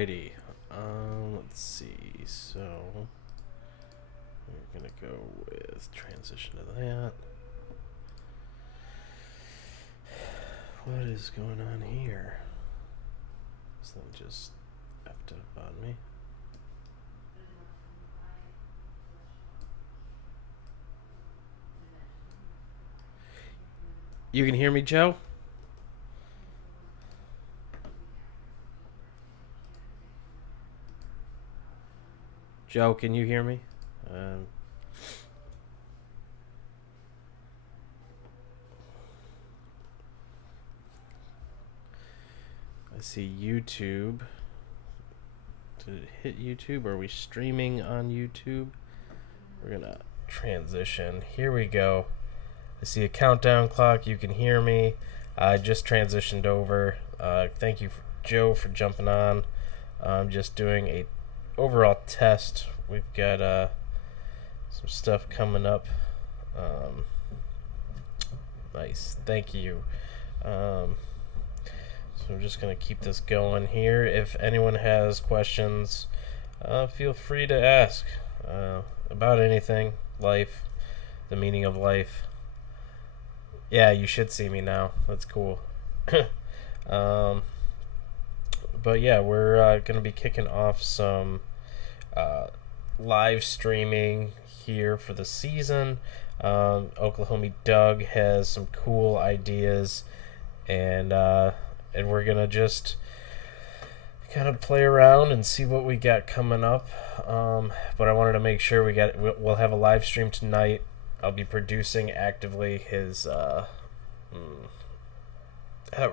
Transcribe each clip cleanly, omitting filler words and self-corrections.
Alrighty. Let's see. So we're gonna go with transition to that. What is going on here? This thing just effed up on me. You can hear me, Joe? Joe, can you hear me? I see YouTube. Did it hit YouTube? Are we streaming on YouTube? We're gonna transition. Here we go. I see a countdown clock. You can hear me. I just transitioned over. Thank you, Joe, for jumping on. I'm just doing a overall test. We've got some stuff coming up. Nice. Thank you. So I'm just going to keep this going here. If anyone has questions, feel free to ask about anything, life, the meaning of life. Yeah, you should see me now. That's cool. But yeah, we're going to be kicking off some live streaming here for the season. Oklahoma Doug has some cool ideas, and we're going to just kind of play around and see what we got coming up. But I wanted to make sure we'll have a live stream tonight. I'll be producing actively his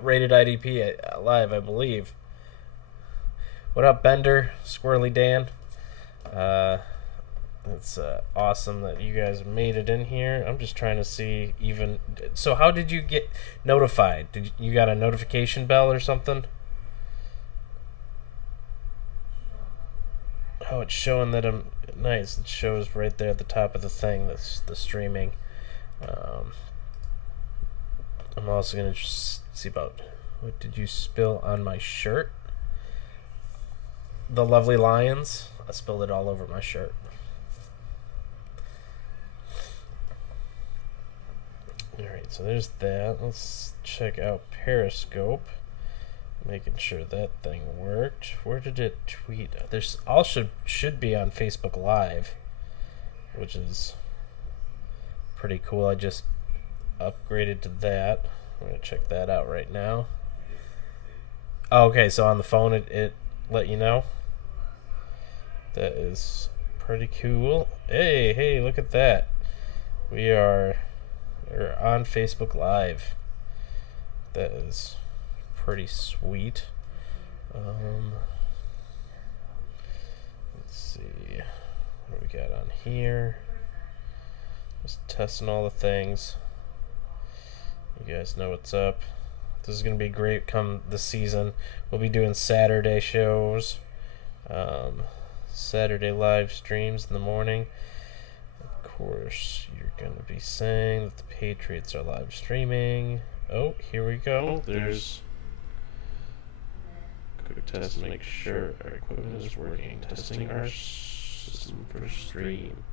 rated IDP live, I believe. What up, Bender? Squirrely Dan? It's awesome that you guys made it in here. I'm just trying to see even... So how did you get notified? Did you got a notification bell or something? Oh, it's showing that I'm... Nice. It shows right there at the top of the thing. That's the streaming. I'm also going to see about... What did you spill on my shirt? The lovely lions. I spilled it all over my shirt. Alright, so there's that. Let's check out Periscope. Making sure that thing worked. Where did it tweet? There's all should be on Facebook Live, which is pretty cool. I just upgraded to that. I'm gonna check that out right now. Oh, okay, so on the phone it let you know. That is pretty cool. Hey, look at that. We're on Facebook Live. That is pretty sweet. Let's see what we got on here. Just testing all the things. You guys know what's up. This is gonna be great come this season. We'll be doing Saturday shows, Saturday live streams in the morning. Of course, you're gonna be saying that the Patriots are live streaming. Oh, here we go. There's quick test to make sure our equipment is working. Testing our system for stream.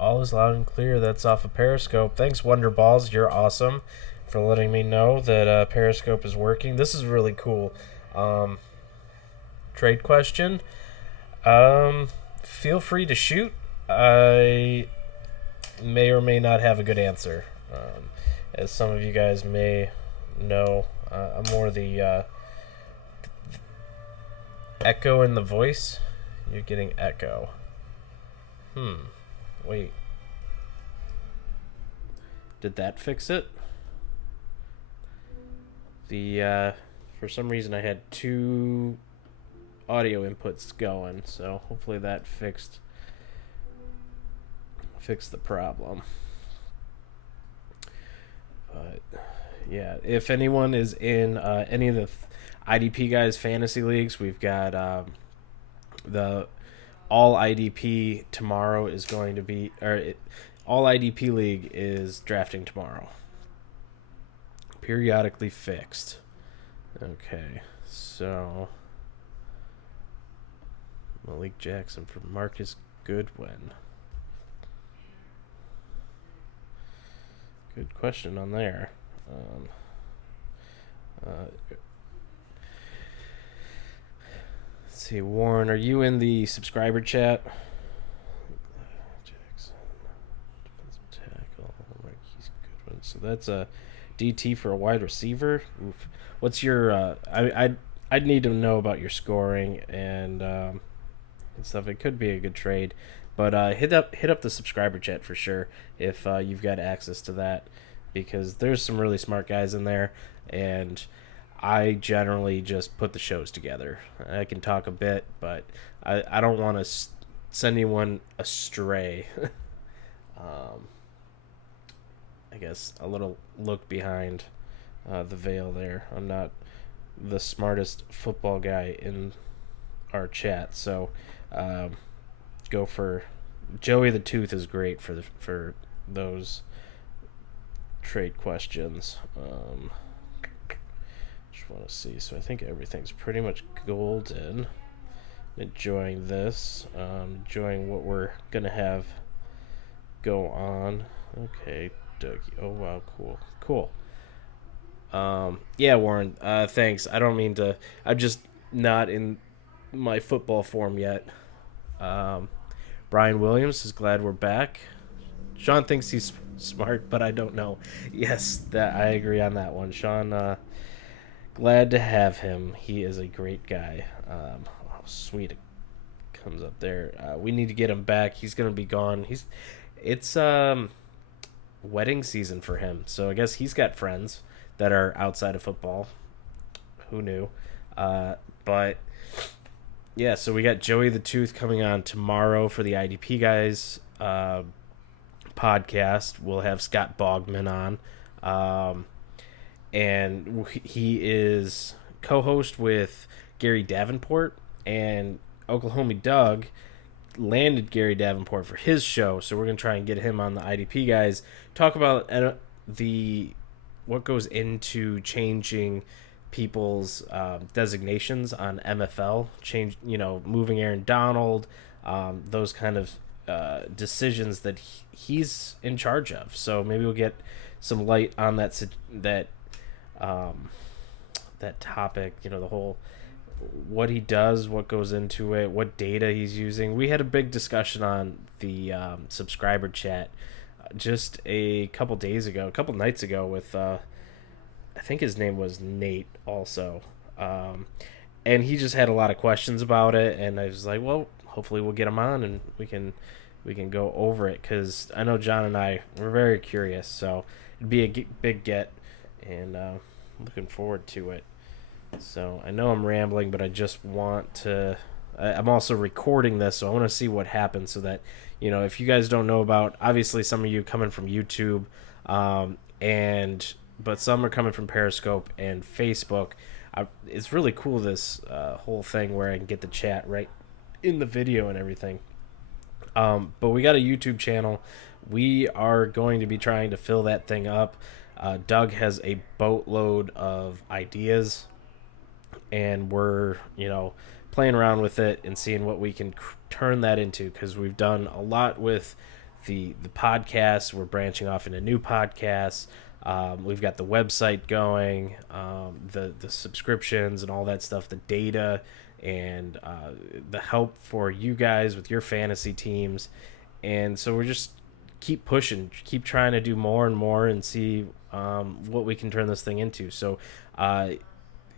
All is loud and clear. That's off of Periscope. Thanks, Wonder Balls. You're awesome for letting me know that Periscope is working. This is really cool. Trade question. Feel free to shoot. I may or may not have a good answer. As some of you guys may know, I'm more the echo in the voice. You're getting echo. Wait. Did that fix it? For some reason I had two audio inputs going, so hopefully that fixed the problem. But yeah, if anyone is in any of the IDP guys fantasy leagues, we've got the all IDP tomorrow is going to be, all IDP league is drafting tomorrow. Periodically fixed. Okay, so Malik Jackson for Marcus Goodwin. Good question on there. Let's see, Warren, are you in the subscriber chat? Jackson, defensive tackle, Marquise Goodwin. So that's a DT for a wide receiver. Oof. What's your? I'd need to know about your scoring and stuff. It could be a good trade, but hit up the subscriber chat for sure if you've got access to that, because there's some really smart guys in there, and I generally just put the shows together. I can talk a bit, but I don't want to send anyone astray. I guess a little look behind the veil there. I'm not the smartest football guy in our chat, so go for Joey the Tooth is great for those trade questions. Just want to see. So I think everything's pretty much golden. Enjoying this. Enjoying what we're gonna have go on. Okay, Dougie. Oh wow, cool. Yeah, Warren. Thanks. I don't mean to. I'm just not in my football form yet. Brian Williams is glad we're back. Sean thinks he's smart, but I don't know. Yes, that I agree on that one. Sean, glad to have him. He is a great guy. Oh, sweet. It comes up there. We need to get him back. He's gonna be gone. It's wedding season for him, so I guess he's got friends that are outside of football. Who knew? But yeah, so we got Joey the Tooth coming on tomorrow for the IDP guys podcast. We'll have Scott Bogman on, and he is co-host with Gary Davenport, and Oklahoma Doug landed Gary Davenport for his show, so we're gonna try and get him on the IDP guys, talk about what goes into changing people's designations on MFL, moving Aaron Donald, those kind of decisions that he's in charge of. So maybe we'll get some light on that topic. The whole what he does, what goes into it, what data he's using. We had a big discussion on the subscriber chat just a couple nights ago with I think his name was Nate also, and he just had a lot of questions about it, and I was like, well, hopefully we'll get him on and we can go over it, because I know John and I were very curious, so it'd be a big get, and looking forward to it. So I know I'm rambling, but I just want to. I'm also recording this, so I want to see what happens, so that if you guys don't know about, obviously some of you coming from YouTube, but some are coming from Periscope and Facebook. It's really cool, this whole thing where I can get the chat right in the video and everything. But we got a YouTube channel. We are going to be trying to fill that thing up. Doug has a boatload of ideas, and we're playing around with it and seeing what we can turn that into, because we've done a lot with the podcast. We're branching off into new podcasts. We've got the website going, the subscriptions and all that stuff, the data, and the help for you guys with your fantasy teams. And so we're just keep pushing, keep trying to do more and more, and see what we can turn this thing into. So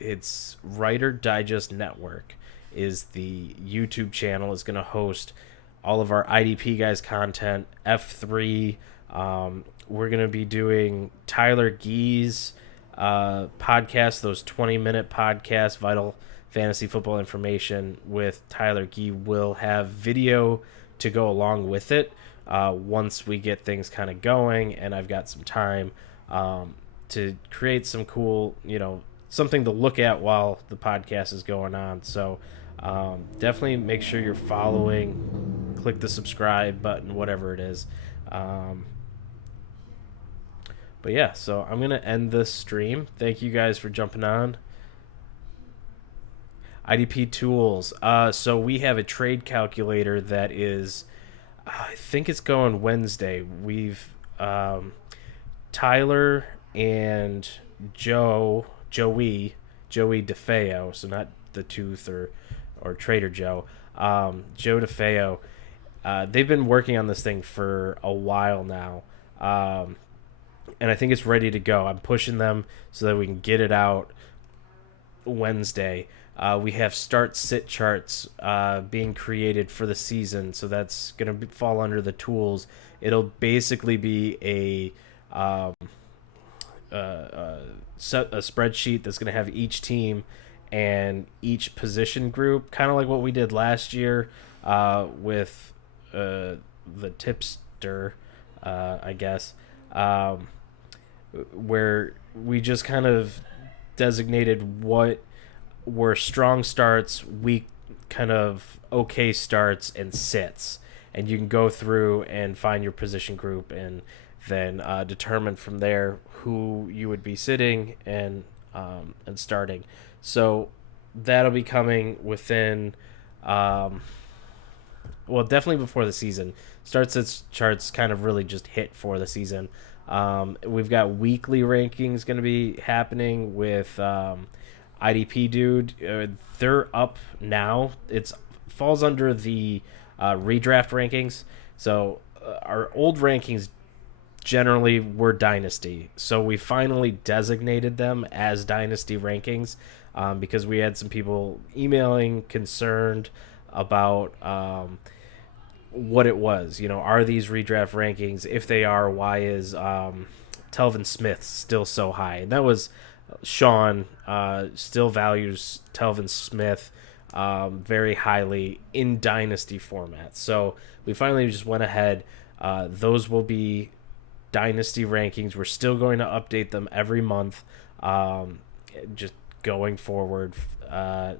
it's Writer Digest Network is the YouTube channel. Is going to host all of our IDP guys content, F3. We're going to be doing Tyler Gee's podcast, those 20-minute podcasts, Vital Fantasy Football Information with Tyler Gee. Will have video to go along with it once we get things kind of going, and I've got some time to create some cool, something to look at while the podcast is going on. So definitely make sure you're following, click the subscribe button, whatever it is. But yeah, so I'm going to end this stream. Thank you guys for jumping on. IDP tools. So we have a trade calculator that is, I think it's going Wednesday. We've Tyler and Joey DeFeo, so not the Tooth or Trader Joe, Joe DeFeo. They've been working on this thing for a while now, and I think it's ready to go. I'm pushing them so that we can get it out Wednesday. We have start sit charts being created for the season, so that's going to fall under the tools. It'll basically be a spreadsheet that's going to have each team and each position group, kind of like what we did last year with the tipster, I guess, where we just kind of designated what were strong starts, weak kind of okay starts, and sits. And you can go through and find your position group and then determine from there who you would be sitting and starting. So that'll be coming within, well, definitely before the season. Starts its charts kind of really just hit for the season. We've got weekly rankings going to be happening with IDP Dude. They're up now. It falls under the redraft rankings. So our old rankings generally were Dynasty. So we finally designated them as Dynasty rankings because we had some people emailing concerned about what it was. Are these redraft rankings? If they are, why is Telvin Smith still so high? And that was Sean still values Telvin Smith very highly in Dynasty format. So we finally just went ahead. Those will be Dynasty rankings. We're still going to update them every month, just going forward.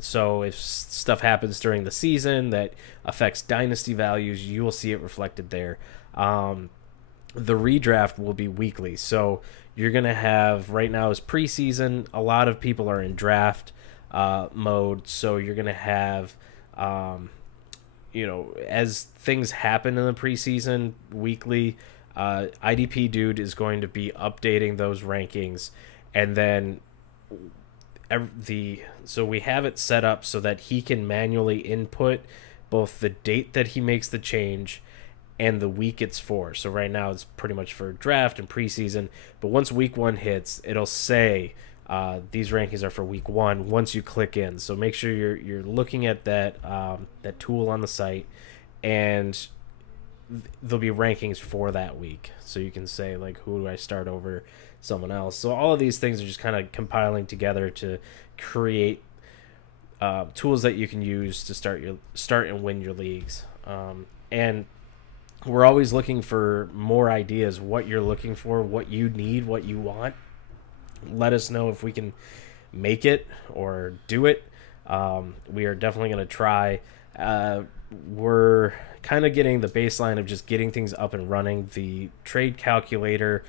So if stuff happens during the season that affects Dynasty values, you will see it reflected there. The redraft will be weekly. So you're going to have, right now is preseason. A lot of people are in draft mode. So you're going to have, as things happen in the preseason weekly, IDP Dude is going to be updating those rankings, and then so we have it set up so that he can manually input both the date that he makes the change and the week it's for. So right now it's pretty much for draft and preseason, but once week 1 hits, it'll say these rankings are for week 1 once you click in. So make sure you're looking at that tool on the site, and there'll be rankings for that week, so you can say, like, who do I start over someone else. So all of these things are just kind of compiling together to create tools that you can use to start and win your leagues. And we're always looking for more ideas, what you're looking for, what you need, what you want. Let us know if we can make it or do it. We are definitely going to try. We're kind of getting the baseline of just getting things up and running. The trade calculator,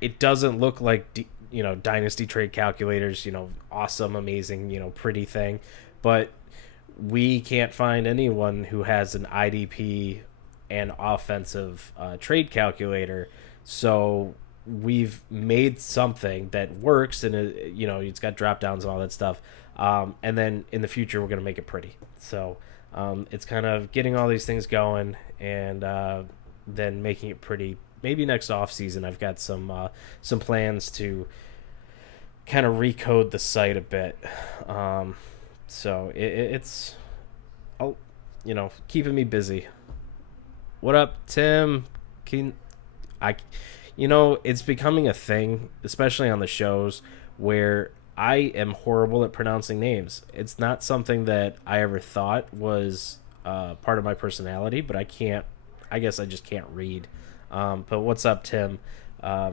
it doesn't look like Dynasty trade calculators, awesome, amazing, pretty thing, but we can't find anyone who has an IDP and offensive trade calculator. So we've made something that works, and it's got drop downs and all that stuff. And then in the future, we're going to make it pretty. So it's kind of getting all these things going, and then making it pretty. Maybe next off season, I've got some plans to kind of recode the site a bit. So it's keeping me busy. What up, Tim? It's becoming a thing, especially on the shows, where I am horrible at pronouncing names. It's not something that I ever thought was part of my personality, but I guess I just can't read. But what's up, Tim?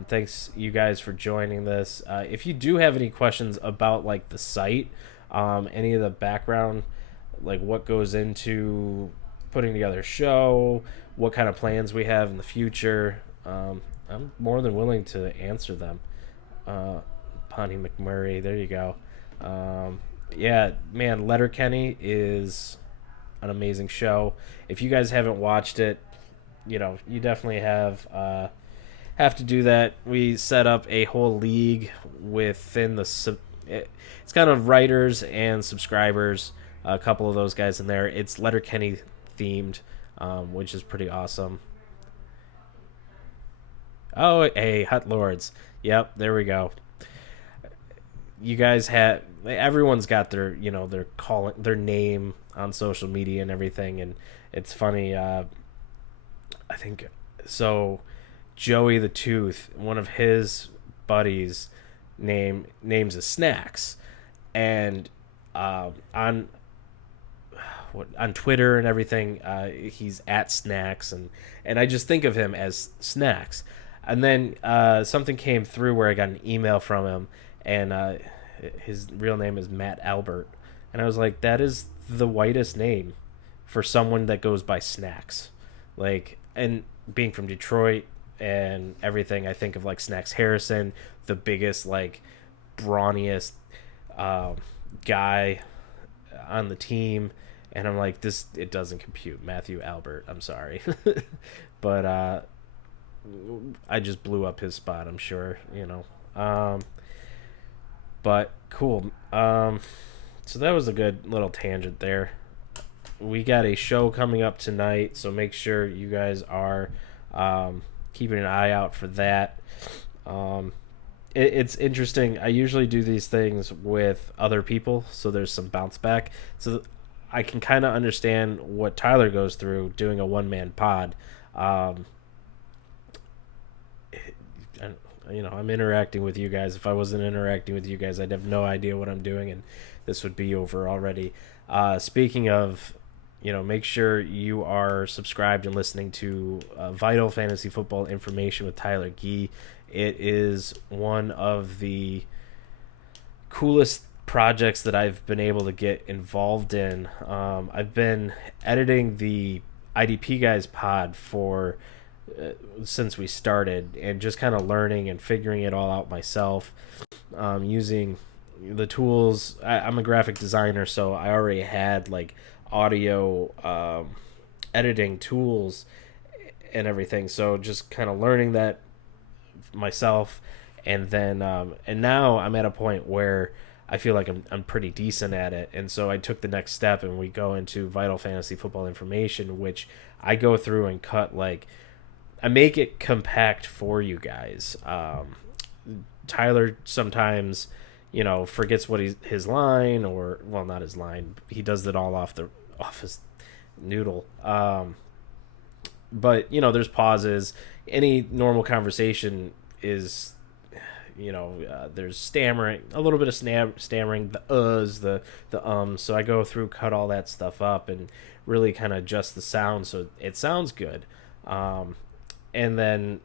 Thanks, you guys, for joining this. If you do have any questions about, like, the site, any of the background, like what goes into putting together a show, what kind of plans we have in the future, I'm more than willing to answer them. Ponty McMurray, there you go. Yeah, man, Letterkenny is an amazing show. If you guys haven't watched it, you definitely have to do that. We set up a whole league within it's kind of writers and subscribers. A couple of those guys in there. It's Letterkenny themed, which is pretty awesome. Oh, hey, Hut Lords. Yep, there we go. You guys have everyone's got their calling their name on social media and everything, and it's funny. I think so. Joey the Tooth, one of his buddies, names is Snacks, and on on Twitter and everything, he's at Snacks, and I just think of him as Snacks. And then something came through where I got an email from him, and his real name is Matt Albert, and I was like, that is the whitest name for someone that goes by Snacks, like, and being from Detroit and everything, I think of like Snacks Harrison, the biggest, like, brawniest uh, guy on the team, and I'm like, this it doesn't compute. Matthew Albert, I'm sorry, but I just blew up his spot. I'm sure, but cool. So that was a good little tangent there. We got a show coming up tonight, so make sure you guys are keeping an eye out for that. Um, it's interesting. I usually do these things with other people, so there's some bounce back. So I can kind of understand what Tyler goes through doing a one-man pod. Um, I'm interacting with you guys. If I wasn't interacting with you guys, I'd have no idea what I'm doing, and this would be over already. Speaking of, make sure you are subscribed and listening to Vital Fantasy Football Information with Tyler Gee. It is one of the coolest projects that I've been able to get involved in. I've been editing the IDP Guys pod for since we started, and just kind of learning and figuring it all out myself, using the tools. I'm a graphic designer, so I already had like audio editing tools and everything, so just kind of learning that myself, and then and now I'm at a point where I feel like I'm pretty decent at it, and so I took the next step, and we go into Vital Fantasy Football Information, which I go through and cut, like, I make it compact for you guys. Tyler sometimes, forgets what his line, or, well, not his line. He does it all off his noodle. But there's pauses. Any normal conversation is, there's stammering, a little bit of stammering, the uhs, the ums. So I go through, cut all that stuff up, and really kind of adjust the sound so it sounds good. And then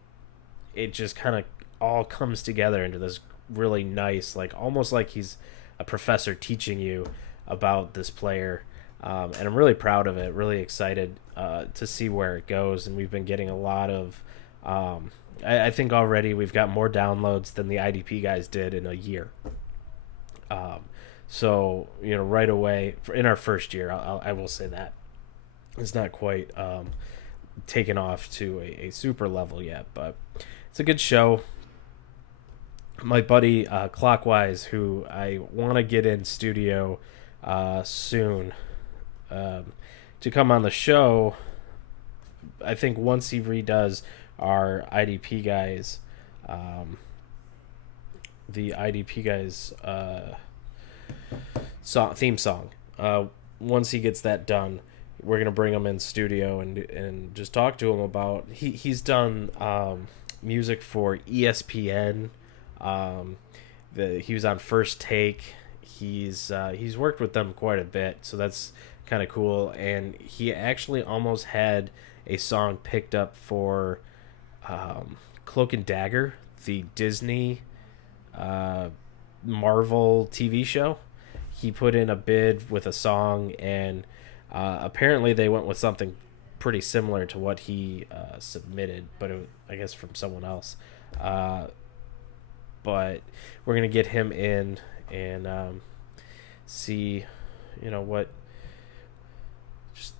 it just kind of all comes together into this really nice, like, almost like he's a professor teaching you about this player. And I'm really proud of it, really excited to see where it goes. And we've been getting a lot of, I think already we've got more downloads than the IDP guys did in a year. So, right away, in our first year, I will say that. It's not quite taken off to a super level yet, but it's a good show. My buddy Clockwise, who I want to get in studio soon to come on the show, I think once he redoes our IDP guys, the IDP guys theme song, once he gets that done, we're gonna bring him in studio and just talk to him about he's done music for ESPN. He was on First Take. He's worked with them quite a bit, so that's kind of cool. And he actually almost had a song picked up for Cloak and Dagger, the Disney Marvel TV show. He put in a bid with a song, and apparently they went with something pretty similar to what he submitted, but I guess from someone else. But we're going to get him in and see, what, just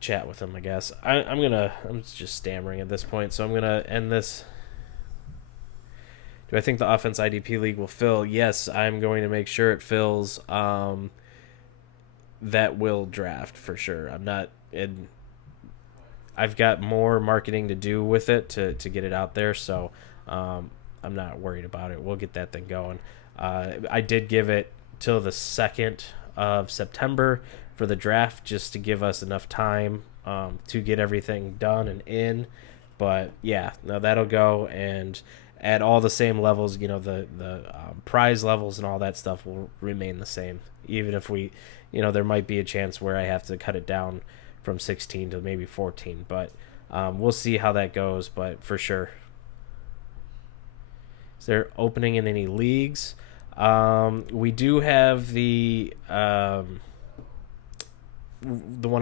chat with him, I guess. I'm just stammering at this point, so I'm gonna end this. Do I think the offense IDP league will fill? Yes, I'm going to make sure it fills. That will draft for sure. I've got more marketing to do with it to get it out there, so I'm not worried about it. We'll get that thing going. I did give it till the 2nd of September for the draft, just to give us enough time to get everything done and in. But yeah, no, that'll go, and at all the same levels, the prize levels and all that stuff will remain the same, even if we, there might be a chance where I have to cut it down from 16 to maybe 14, but we'll see how that goes. But for sure, is there opening in any leagues? We do have the one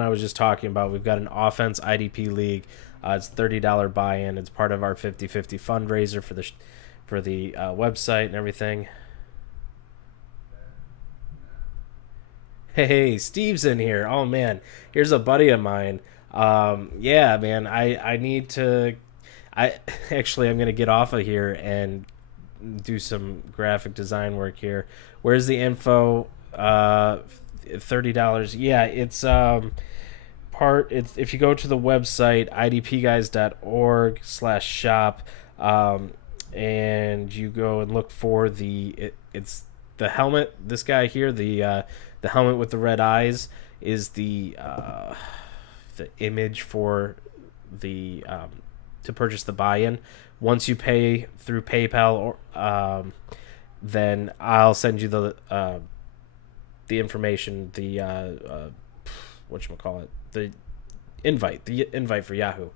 I was just talking about. We've got an offense IDP league. It's $30 buy-in. It's part of our 50/50 fundraiser for the website and everything. Hey, Steve's in here. Oh man, here's a buddy of mine. Yeah, man, I need to. I'm gonna get off of here and do some graphic design work here. Where's the info? $30. Yeah, it's if you go to the website idpguys.org/shop, and you go and look for it's the helmet. This guy here, the helmet with the red eyes, is the image for the to purchase the buy-in. Once you pay through PayPal, or then I'll send you the information, the whatchamacallit, the invite for Yahoo,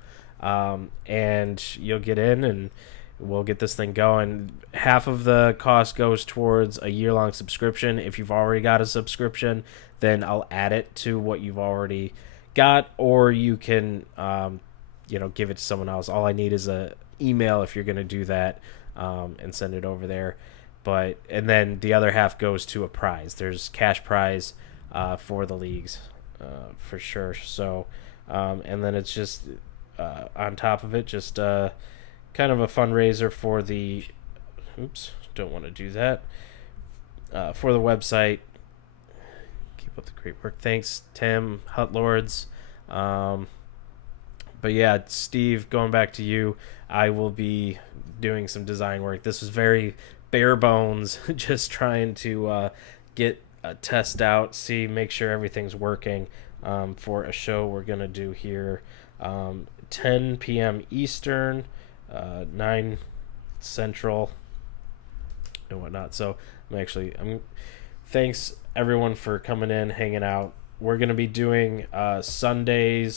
and you'll get in and we'll get this thing going. Half of the cost goes towards a year-long subscription. If you've already got a subscription, then I'll add it to what you've already got, or you can give it to someone else. All I need is a email if you're going to do that, and send it over there. And then the other half goes to a prize. There's cash prize for the leagues, for sure. So and then it's just on top of it, just kind of a fundraiser for the don't want to do that, for the website. Keep up the great work. Thanks, Tim Hutlords. But yeah, Steve, going back to you, I will be doing some design work. This was very bare bones, just trying to get a test out, make sure everything's working for a show we're going to do here, 10 p.m. Eastern, 9 Central, and whatnot. So thanks everyone for coming in, hanging out. We're going to be doing Sunday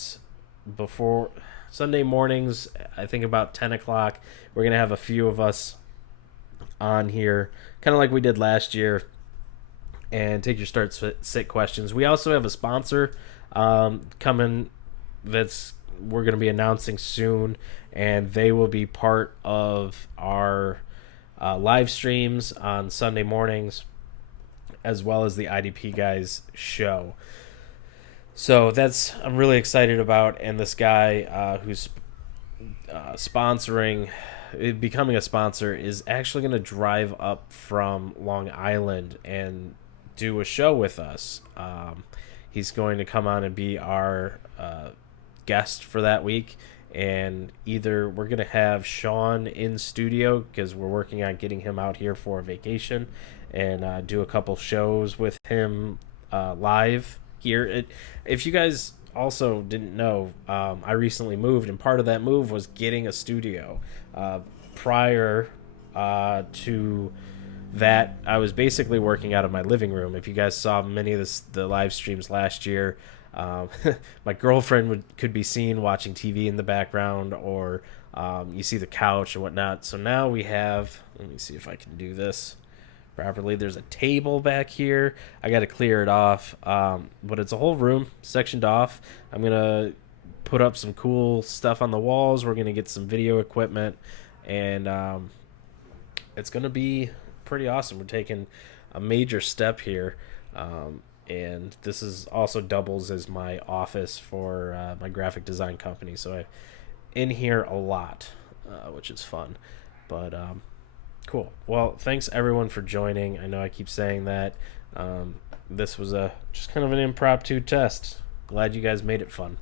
mornings, I think about 10 o'clock. We're going to have a few of us on here, kind of like we did last year, and take your start sit questions. We also have a sponsor coming that's we're going to be announcing soon, and they will be part of our live streams on Sunday mornings, as well as the IDP Guys show. So I'm really excited about, and this guy who's becoming a sponsor, is actually going to drive up from Long Island and do a show with us. He's going to come on and be our guest for that week, and either we're going to have Sean in studio, because we're working on getting him out here for a vacation, and do a couple shows with him live here. If you guys also didn't know, I recently moved, and part of that move was getting a studio. Prior to that, I was basically working out of my living room. If you guys saw many of the live streams last year, my girlfriend could be seen watching TV in the background, or you see the couch and whatnot. So now we have, let me see if I can do this properly. There's a table back here. I got to clear it off, but it's a whole room sectioned off. I'm gonna put up some cool stuff on the walls. We're gonna get some video equipment, and it's gonna be pretty awesome. We're taking a major step here. And this is also doubles as my office for my graphic design company. So I'm in here a lot, which is fun. But cool. Well, thanks everyone for joining. I know I keep saying that. This was just kind of an impromptu test. Glad you guys made it fun.